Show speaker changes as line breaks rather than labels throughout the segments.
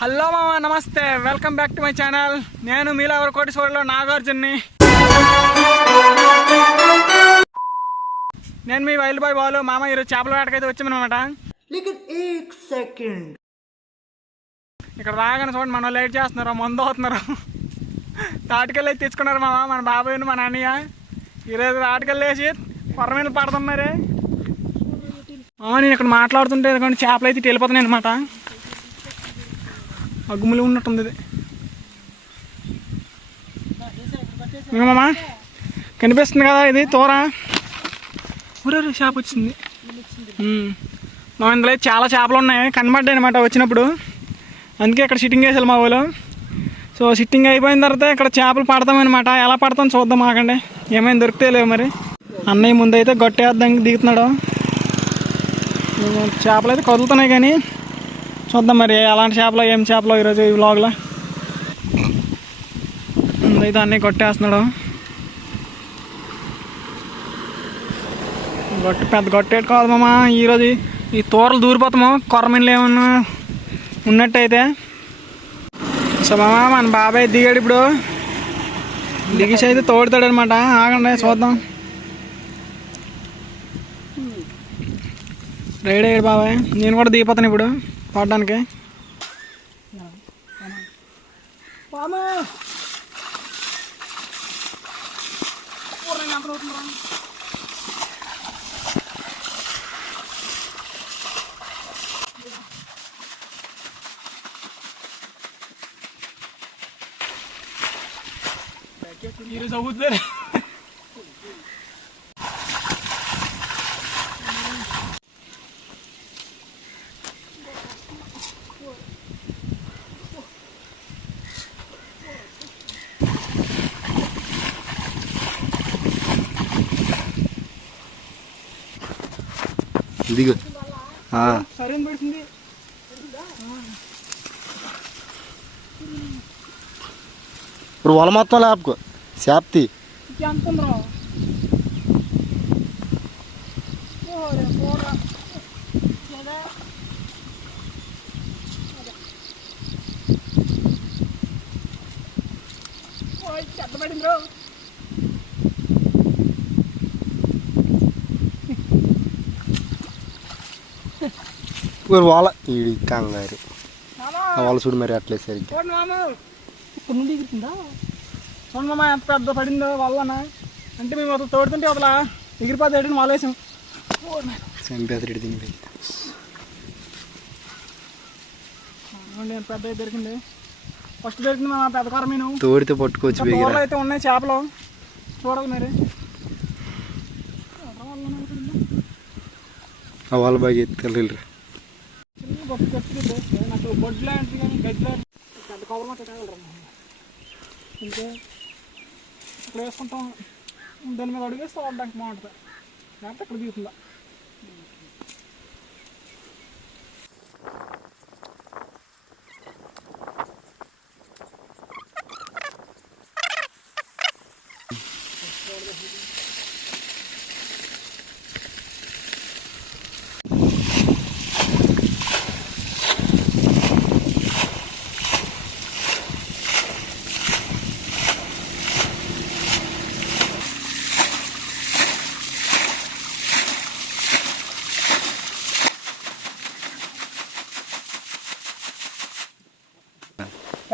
Hello మామ నమస్తే welcome back to my channel నేను మీలో ఎవరి కోటి సోడలో నాగార్జున్ని నేను మీ వైల్డ్ బాయ్ బాలు మామ ఈరోజు చేపల వేటకైతే వచ్చామన్నమాట ఇక్కడ రాగానే చూడండి మనం లేట్ చేస్తున్నారు మందు అవుతున్నారు తాటికెళ్ళి అయితే తెచ్చుకున్నారు మామ మన బాబాయ్ మా నాన్నయ్య ఈరోజు తాటికెళ్ళి వేసి కొర్ర మీద పడుతున్నారు మామ నేను ఇక్కడ మాట్లాడుతుంటే ఇదిగోండి చేపలు అయితే వెళ్ళిపోతున్నాయి అనమాట అగ్గుములు ఉన్నట్టుంది ఇది. ఏమమ్మా కనిపిస్తుంది కదా ఇది తోర. ఊరే చేప వచ్చింది. మా ఇందులో చాలా చేపలు ఉన్నాయి కనబడ్డాయి అనమాట వచ్చినప్పుడు. అందుకే ఇక్కడ సిట్టింగ్ వేసారు మా వాళ్ళు. సో సిట్టింగ్ అయిపోయిన తర్వాత ఇక్కడ చేపలు పడతామన్నమాట. ఎలా పడతాం చూద్దాం ఆగండి. ఏమైనా దొరికితే లేవు మరి. అన్నయ్య ముందైతే గొట్టేద్దానికి దిగుతున్నాడు. చేపలు అయితే కదులుతున్నాయి కానీ చూద్దాం మరి ఎలాంటి చేపలో ఏం చేపలో ఈరోజు ఈ వ్లాగ్లో ముందైతే అన్నీ కొట్టేస్తున్నాడు గొట్టు పెద్ద గొట్టేట్టుకోవాలి కాదు మామ. ఈరోజు ఈ తోరలు దూరిపోతాము కొరమీన్లు ఏమన్నా ఉన్నట్టయితే. సో మామ మన బాబాయ్ దిగాడు ఇప్పుడు. దిగేసి అయితే తోడుతాడు అనమాట ఆగండి చూద్దాం. రెడీ అయ్యాడు బాబాయ్. నేను కూడా దిగిపోతాను ఇప్పుడు. పడడానికి. ఈరోజు అవుతుంది
దిగు ఆ,
సరైన పడుతుంది
ఇప్పుడు వల మొత్తం లేపుకో చేపతి
ఎంత ఉందిరా ఓరే పోరా ఏదా? ఓయ్, చెత్త పడింది రో.
ఇప్పుడు వల ఈడి కంగారు.
మామా,
ఆ వల చూడు మరి అట్లే సరిగ్గా
చూడండి మామ ఇక్కడ నుండి ఎగురుతుందా చూడండి మామ ఎంత పెద్ద పడిందో వల్లన? అంటే మేము అసలు తోడుతుంటే అసలు ఎగిరిపోతే మాలేసాం. చూడండి ఎంత పెద్ద దొరికింది ఫస్ట్ దొరికింది మా పెద్ద కూర మీను.
తోడితే పట్టుకోవచ్చు
అయితే ఉన్నాయి చేపలు. చూడాలి మరి.
వల బాగా ఎత్తుకెళ్ళరు
నాకు పెద్ద కవర్ తగలరు ఇంకే ఇక్కడ వేసుకుంటాం. దాని మీద అడుగేస్తే వాడడానికి బాగుంటుంది లేకపోతే ఇక్కడ దిగుతుందా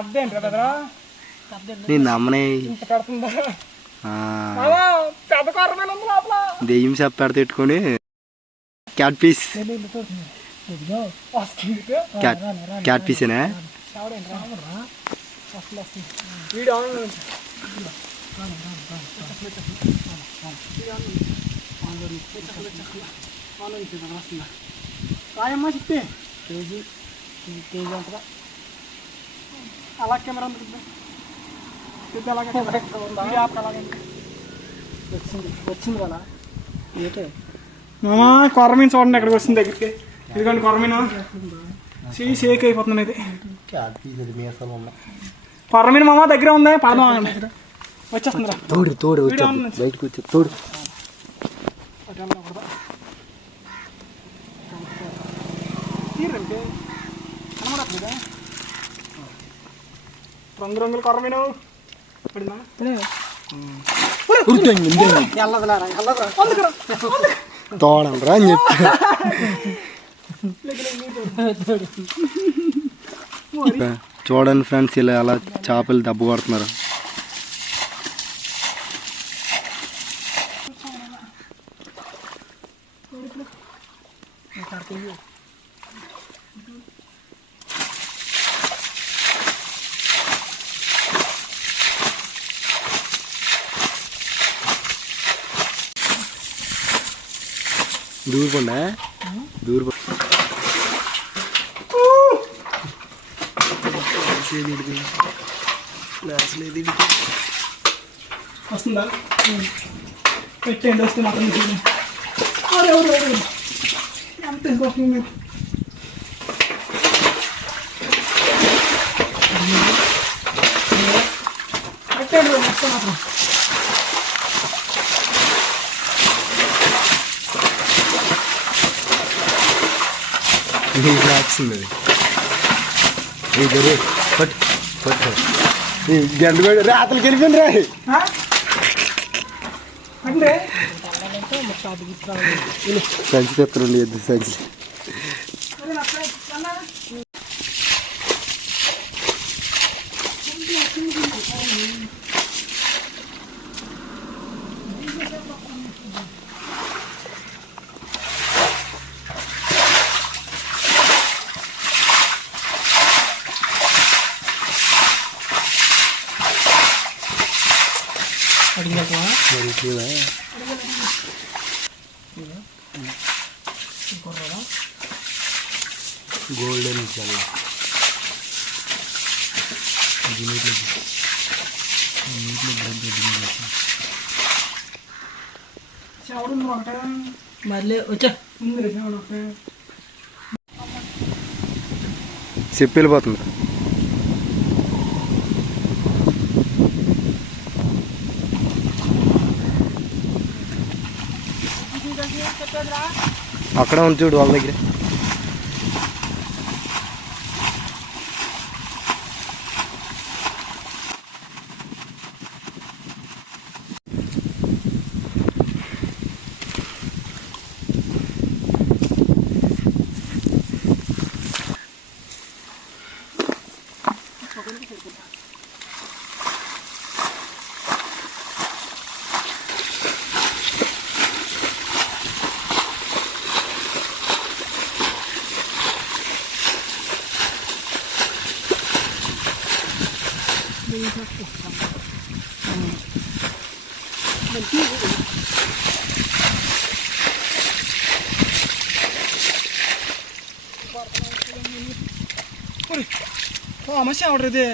ఏంటి పెద్దరా
నేను నమ్మనే
ఇంత పెద్ద ఉంది లోపల
దెయ్యం చేప పెడత పెట్టుకొని క్యాట్ పీస్ క్యాట్ క్యాట్ పీసేనా
రాయమ్మ చెప్పి కేజీ కేజీ అంటదా అలా కెమెరా అలాగే అలాగే వచ్చింది వచ్చింది కదా. ఏంటే? మామా కొరమీన్ చూడండి ఎక్కడికి వస్తుంది దగ్గరికి. ఇదిగోండి కొరమీను. సీ షేక్ అయిపోతుంది
ఉన్నాయి
కొర్రమీన మామ దగ్గర ఉంది. పడదాం వచ్చేస్తుందిరా
తోడు తోడు వచ్చేది
ఉంది.
బయటకు వచ్చి తోడు.
కనబడట్లేదా? రంగు రంగుల కొర్రమీను పడిందా
ఎల్లదులారా ఎల్లదురా
అందుకురా
తోడండ్రా అని చెప్పి చూడండి ఫ్రెండ్స్ ఇలా ఎలా చేపలు దెబ్బ కొడుతున్నారు దూరకుండా దూర
వస్తుందా? పెట్టేయండి వస్తే మాత్రం చూడండి ఎంత వస్తుంది పెట్టేయండి వస్తే మాత్రం.
నీకు రాస్తుంది అది ఇది రే, పట్టు పట్టు గంట కూడా రాతలకి వెళ్ళిపోయింది రా సంచి ఇద్దరు సంచి మరి ఇట్లా గోల్డెన్ కలర్
చెవుడు ఉంది ఒకటే
మళ్ళీ వచ్చా.
ఉంది రే
అక్కడ ఉంది చూడు వాళ్ళ దగ్గర.
అమ్మ చెవుడు ఇది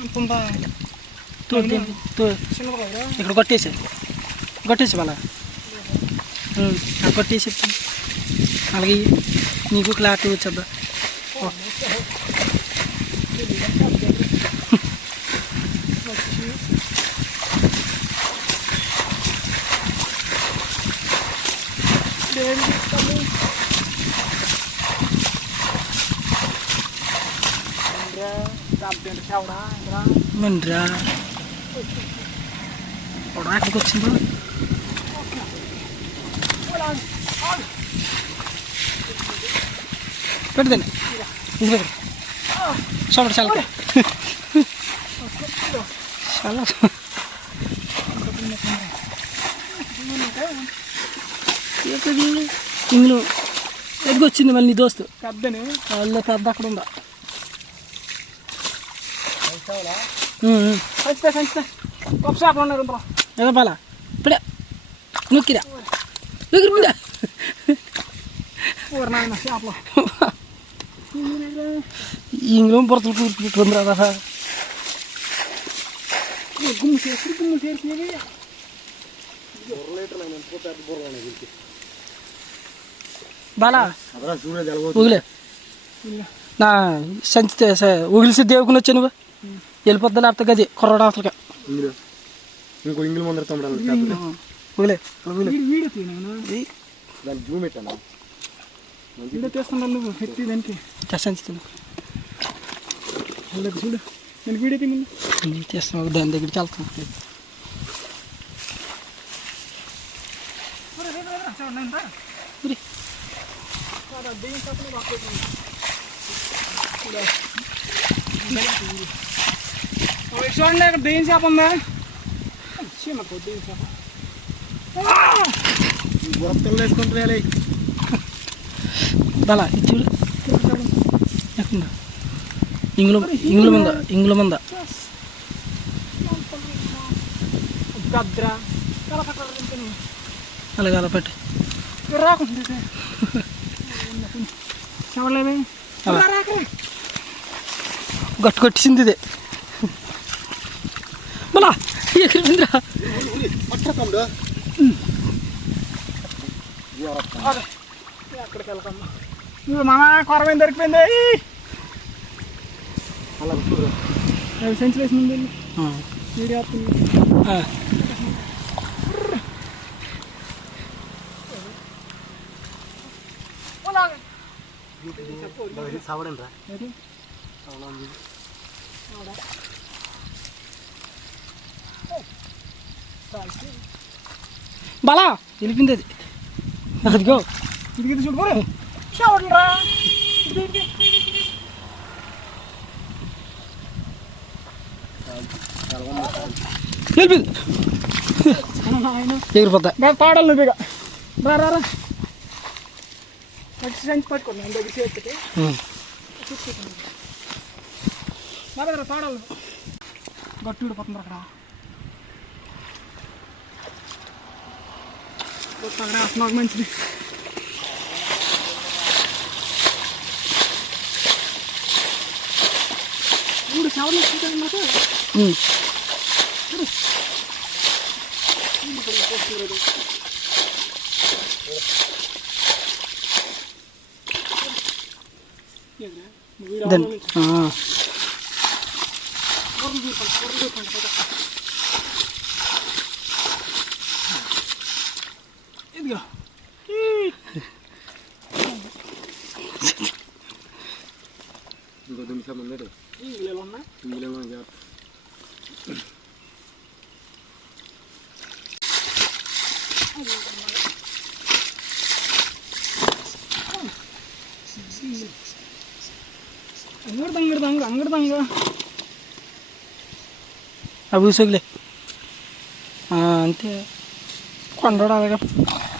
అంత ఉందా చిన్నది కదరా
ఇక్కడ కొట్టేసా కొట్టేసి వాళ్ళ కొట్టేసి అలాగే నీకు క్లారిటీ వచ్చేద్దా
చెవుడా
మండ్రా పొడా ఎక్కడికి వచ్చిందో పెడతాను ఇది చూడండి చాలా చాలా ఏంటది ఇందులో వచ్చింది మళ్ళీ నీ దోస్తు
పెద్దని
వాళ్ళ పెద్ద అక్కడ ఉందా
సంచితే సంచితే గొప్ప చేపలు ఉన్నారు
ఏదో బాల ఇప్పుడే నొక్కిరా
నాయన చేపలు
ఇంగ్లో పొరతలు కూర్చుంటుంది రా
గుమ్ము చేసి గుమ్ము చేసి
బాలా ఊగిలే నా సంచితే ఉగిలిసి దేవుకుని వచ్చా నువ్వు వెళ్ళిపోద్ది లేకపోతే గది కుర్రోడు అవతలకి
ఇంకో ఇంగిల్ ముందర తొమ్మిది
వదిలే వదిలే
వీడియో తీయను
దాన్ని జూమ్ పెట్టాను?
వీడియో తీస్తున్నాను నువ్వు ఎత్తి దానికి.
చేస్తాను
వెళ్ళదు చూడు. నేను వీడియో తీయండి
చేస్తాను దాని దగ్గరికి వెళ్తాను. మరి
చూడండి అక్కడ దెయ్యం చేప ఉందా. చీమకు దెయ్యం చేప
గురత్తలు వేసుకుంటున్నాయి
బలా ఇది చూడు. ఎక్కడ ఇంగ్లో ఇంగ్లో మంద ఇంగ్లో మంద. అలాగే అలా పెట్టి.
రాకుంటుంది.
గట్టు కొట్టింది ఇది. ఎక్కడిరా
పట్టకండు
అక్కడికి వెళ్ళకమ్మా నువ్వు మా కొరమైన దొరికిపోయింది
అలా
ముందు వీడియో వస్తుంది
సావడం రా
ఏది?
బలా వెళ్ళిపోయింది అది. అదిగో
ఇది చూడరా.
ఎగిరిపోద్దా
బాగా పాడాలి నువ్వు ఇక. రా రా సంచి పట్టుకోండి నేను దగ్గర చేతికి మా దగ్గర పాడాలి. గట్టి ఊడిపోతుంది అక్కడ. Tot paraat, maak mensen niet. Oeh,
dat
zou niet goed zijn, maar zo. Hmm. Dan. Ah.
ఇంకో నిమిషం ఉంది
ఈ ఇల్లు ఉన్నా
ఇందులో జాగ్రత్త
అంగడి దంగడి దంగ అంగడి దంగ
అవి ఊసోగులే అంతే కొండోడు అలాగా
లంపాడు దించిన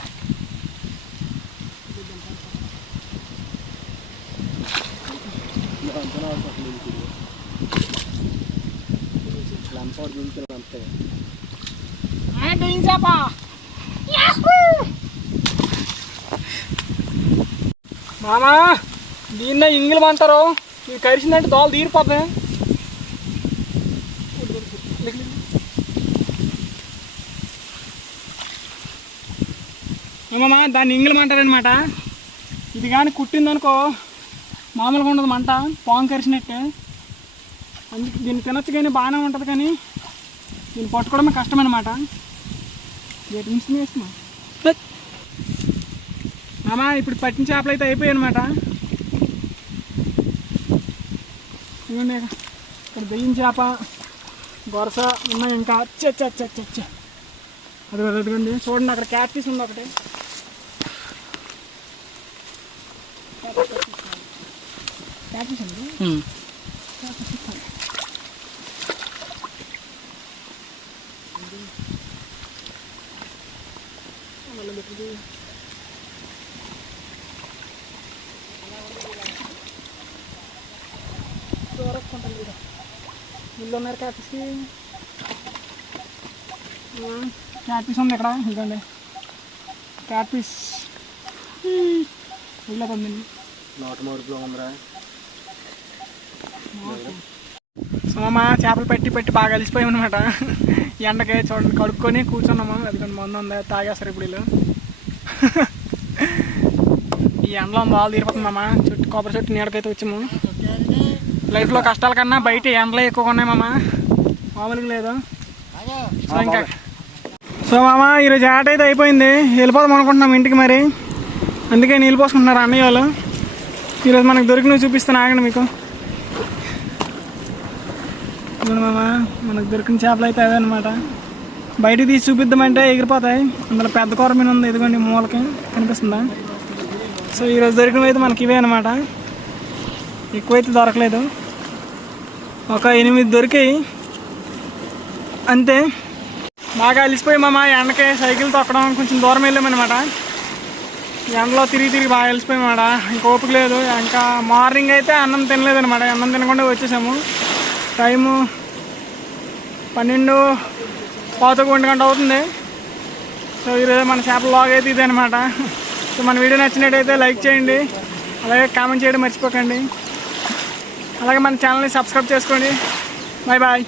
అంతే.
ఏం చేప మామా దీన్నే ఇంగిలం అంటారు ఇది కరిచిందంటే దోలు తీరిపోతాయి ఏమమ్మా దాన్ని ఇంగిలం అంటారనమాట ఇది కానీ కుట్టిందనుకో మామూలుగా ఉండదు మంట. పాము కరిచినట్టే అందుకే దీన్ని తినచ్చు కానీ బాగానే ఉంటుంది కానీ దీన్ని పట్టుకోవడమే కష్టమన్నమాట. గేట్ మిషన్ వేస్తున్నా. మామా ఇప్పుడు పట్టిన చేపలు అయితే అయిపోయాయి అనమాట ఇక్కడ దెయ్యం చేప గొరస ఉన్నాయి ఇంకా. అచ్చ అచ్చ అచ్చ అచ్చ అచ్చ అది అదిగోండి చూడండి అక్కడ క్యాట్ పీస్ ఉంది ఒకటి. క్యాట్ పీస్ ఉంది. క్యాట్పీస్కి క్యాట్పీస్ ఉంది ఇక్కడ పొందండి
నోట మరుపులో ఉందిరా.
సోమ చేపలు పెట్టి పెట్టి బాగా అలిసిపోయాం అనమాట ఎండకి చూడండి కడుక్కొని కూర్చున్నాము. అదిగోండి మందు ఉంది. తాగేస్తారు ఇప్పుడు వీళ్ళు. ఈ ఎండలో బాగా తీరిపోతుందమ్మా చుట్టూ కొబ్బరి చెట్టు నీడకైతే వచ్చాము. లైఫ్లో కష్టాల కన్నా బయట ఎండలే ఎక్కువగా ఉన్నాయి మామ. మామూలుగా లేదు? సో మామ ఈరోజు ఆట అయితే అయిపోయింది. వెళ్ళిపోదాం అనుకుంటున్నాం ఇంటికి మరి. అందుకే నీళ్ళు పోసుకుంటున్నారు అన్నయ్య వాళ్ళు. ఈరోజు మనకు దొరికినవి చూపిస్తాను ఆగండి మీకు. చూడండి మామ మనకు దొరికిన చేపలు అయితే అవే అనమాట బయటికి తీసి చూపిద్దామంటే ఎగిరిపోతాయి. అందులో పెద్ద కూర మీద ఉంది ఇదిగోండి మూలకి. కనిపిస్తుందా? సో ఈరోజు దొరికినవి అయితే మనకి ఇవే అనమాట ఎక్కువైతే దొరకలేదు. ఒక ఎనిమిది దొరికాయి. అంతే. బాగా అలిసిపోయి మా ఎండకి సైకిల్ తొక్కడం కొంచెం దూరం వెళ్ళామన్నమాట. ఎండలో తిరిగి తిరిగి బాగా అలిసిపోయామాట ఇంకా ఓపిక లేదు. ఇంకా మార్నింగ్ అయితే అన్నం తినలేదన్నమాట. అన్నం తినకుండా వచ్చేసాము. టైము పన్నెండు పాతకు ఒంటి గంట అవుతుంది. సో ఈరోజు మన చేపల లాగ్ అయితే ఇదే అనమాట సో మన వీడియో నచ్చినట్టయితే లైక్ చేయండి. అలాగే కామెంట్ చేయడం మర్చిపోకండి. అలాగే మన ఛానల్ని సబ్స్క్రైబ్ చేసుకోండి. Bye bye.